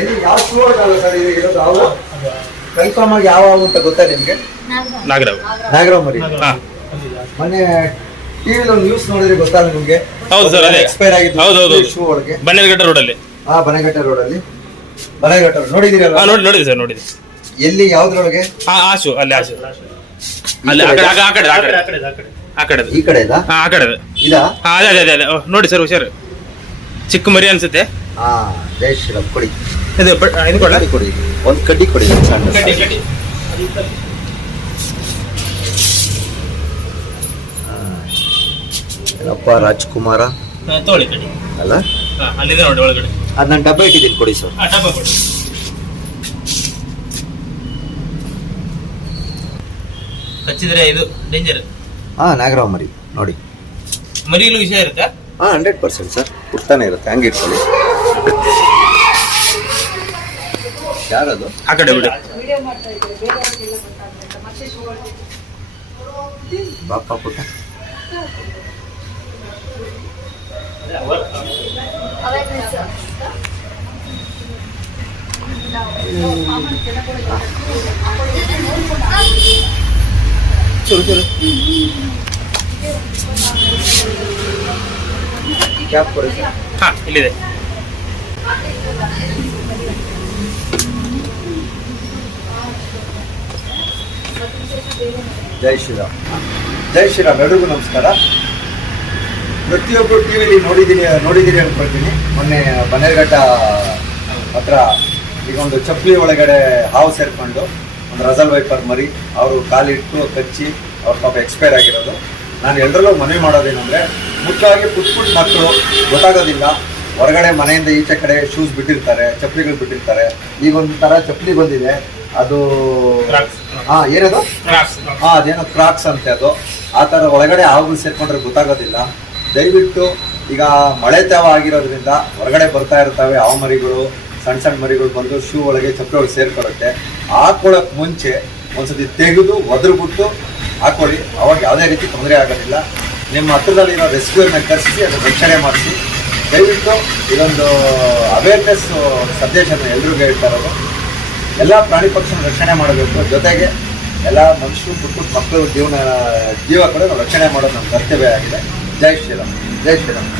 ಎಲ್ಲಿ ಯಾವ ಶೂ ಅಲ್ಲ ಸರ್ ಇದು ಇರೋದು ಅವು ಕನ್ಫರ್ಮ್ ಆಗಿ ಯಾವ ಅವು ಅಂತ ಗೊತ್ತಾ ನಿಮ್ಗೆ? ನಾಗರಾವ್. ನಾಗರಾವ್ ಮರಿ. ಮೊನ್ನೆ ಟಿವಿಲಿ ಒಂದು ನ್ಯೂಸ್ ನೋಡಿದ್ರೆ ಗೊತ್ತಾಗ ನಿಮಗೆ? ಹೌದು ಸರ್ ಅದೇ. ಎಕ್ಸ್ಪೈರ್ ಆಗಿದ್ದು ಹೌದು ಹೌದು ಶೂ ಒಳಗೆ ರೋಡ್ ಅಲ್ಲಿ. ಹಾ ಬನಘಟ್ಟ ರೋಡ್ ಅಲ್ಲಿ. ಬನಘಟ್ಟ ರೋಡ್ ನೋಡಿದಿರಲ್ಲ ನೋಡಿ ನೋಡಿದೆ ಸರ್ ನೋಡಿ ಎಲ್ಲಿ ಯಾವ್ದ್ರೊಳಗೆ? ಹಾ ಆ ಶೂ ಅಲ್ಲಿ ಆ ಶೂ ಅಲ್ಲಿ ಆ ಕಡೆ ಆ ಕಡೆ ಆ ಕಡೆ. ಆ ಕಡೆ ಆ ಈ ಕಡೆ ಇದಾ ಹಾ ಆ ಕಡೆ ಇದಾ? ಹಾ ಅದೇ ಅದೇ ಅದೇ ಅದೇ. ನೋಡಿ ಸರ್ ಹುಷಾರು. ಚಿಕ್ಕ ಮರಿ ಅನ್ಸುತ್ತೆ. ಹಾ ಜೈ ಶ್ರೀರಾಮ್ ಕೊಡಿ. ಇದು ಬ- ಇದು ಕೊಡ. ಕಡ್ಡಿ ಕೊಡಿ ಒಂದ್ ಕಡ್ಡಿ ಕೊಡಿ ಸಣ್ಣ ಅಪ್ಪ ರಾಜ್ಕುಮಾರ? ತೋಳಿ ಕಡಿ ಅಲ್ಲ? ಹಾ ಅಲ್ಲಿದೆ ನೋಡಿ ಒಳಗಡೆ. ಅದ್ ನಾನು ಡಬ್ಬ ಇಟ್ಟಿದ್ದೀನಿ ಕೊಡಿ ಸರ್. ಹಚ್ಚಿದ್ರೆ ಡಬ್ಬ ಕೊಡಿ. ಕಚ್ಚಿದ್ರೆ ಇದು ಡೇಂಜರ್ ಹಾ ನಾಗರಾವ್ ಮರಿ ನೋಡಿ. ಮರಿಯಲು ವಿಷಯ ಇರುತ್ತಾ? ಹಾ ಹಂಡ್ರೆಡ್ ಪರ್ಸೆಂಟ್ ಸರ್. ಪುಟ್ಟಾನೆ ಇರುತ್ತೆ ಹಂಗೆ ಇಟ್ಕೊಳ್ಳಿ. ಯಾರದು? ಆ ಕಡೆ ಬಿಡು. ಬಾಪ ಪುಟ್ಟ. ಚೂರು ಚೂರು. ಕ್ಯಾಪ್ ಕೊಡಿ. ಹಾ ಇಲ್ಲಿದೆ. ಜೈ ಶ್ರೀರಾಮ್. ಜೈ ಶ್ರೀರಾಮ್, ಎಲ್ರಿಗೂ ನಮಸ್ಕಾರ. ಪ್ರತಿಯೊಬ್ಬರು ಟಿವಿಲಿ ನೋಡಿದ್ದೀನಿ ನೋಡಿದ್ದೀರಿ ಅನ್ಕೊಳ್ತೀನಿ. ಮೊನ್ನೆ ಬನ್ನೇರ್ಘಟ್ಟ ಹತ್ರ ಈಗ ಒಂದು ಚಪ್ಪಲಿ ಒಳಗಡೆ ಹಾವು ಸೇರ್ಕೊಂಡು ಒಂದು ರಸಲ್ ವೈಪರ್ ಮರಿ, ಅವರು ಕಾಲಿಟ್ಟು ಕಚ್ಚಿ ಅವ್ರ ಪಾಪ ಎಕ್ಸ್ಪೈರ್ ಆಗಿರೋದು. ನಾನು ಎಲ್ಲರಲ್ಲೂ ಮನವಿ ಮಾಡೋದೇನೆಂದರೆ, ಮುಖ್ಯವಾಗಿ ಪುಟ್ ಪುಟ್ ಮಕ್ಕಳು ಗೊತ್ತಾಗೋದಿಲ್ಲ. ಹೊರಗಡೆ ಮನೆಯಿಂದ ಈಚೆ ಕಡೆ ಶೂಸ್ ಬಿಟ್ಟಿರ್ತಾರೆ ಚಪ್ಪಲಿಗಳು ಬಿಟ್ಟಿರ್ತಾರೆ. ಈಗ ಒಂದು ಥರ ಚಪ್ಪಲಿ ಬಂದಿದೆ. ಅದು ಹಾ ಹಾಂ ಏನದು? ಹಾ ಅದೇನೋ ಕ್ರಾಕ್ಸ್ ಅಂತೆ ಅದು. ಆ ಥರ ಒಳಗಡೆ ಆಗಲು ಸೇರ್ಕೊಂಡ್ರೆ ಗೊತ್ತಾಗೋದಿಲ್ಲ. ದಯವಿಟ್ಟು ಈಗ ಮಳೆ ತೇವ ಆಗಿರೋದ್ರಿಂದ ಹೊರಗಡೆ ಬರ್ತಾ ಇರ್ತವೆ ಆ ಮರಿಗಳು ಸಣ್ಣ ಸಣ್ಣ ಮರಿಗಳು ಬಂದು ಶೂ ಒಳಗೆ ಚಪ್ಪಲಿ ಒಳಗೆ ಸೇರ್ಕೊಳ್ಳುತ್ತೆ. ಹಾಕೊಳಕ್ ಮುಂಚೆ ಒಂದ್ಸತಿ ತೆಗೆದು ಒದರ್ಬಿಟ್ಟು ಹಾಕೊಳ್ಳಿ. ಅವಾಗ ಯಾವುದೇ ರೀತಿ ತೊಂದರೆ ಆಗೋದಿಲ್ಲ. ನಿಮ್ಮ ಹತ್ರದಲ್ಲಿರೋ ರೆಸ್ಕ್ಯೂರ್ನ ಕರೆಸಿ ಅದನ್ನು ರಕ್ಷಣೆ ಮಾಡಿಸಿ. ದಯವಿಟ್ಟು ಇದೊಂದು ಅವೇರ್ನೆಸ್ ಸಂದೇಶನ ಎಲ್ರಿಗೂ ಹೇಳ್ತಾ ಇರೋದು. ಎಲ್ಲ ಪ್ರಾಣಿ ಪಕ್ಷಿನ ರಕ್ಷಣೆ ಮಾಡಬೇಕು. ಜೊತೆಗೆ ಎಲ್ಲ ಮನುಷ್ಯರು, ಪುಟ್ಟ ಮಕ್ಕಳು ಜೀವನ, ಜೀವ ಕೂಡ ರಕ್ಷಣೆ ಮಾಡೋದು ನಮ್ಮ ಕರ್ತವ್ಯ ಆಗಿದೆ. ಜೈ ಶ್ರೀರಾಮ್. ಜೈ ಶ್ರೀರಾಮ್.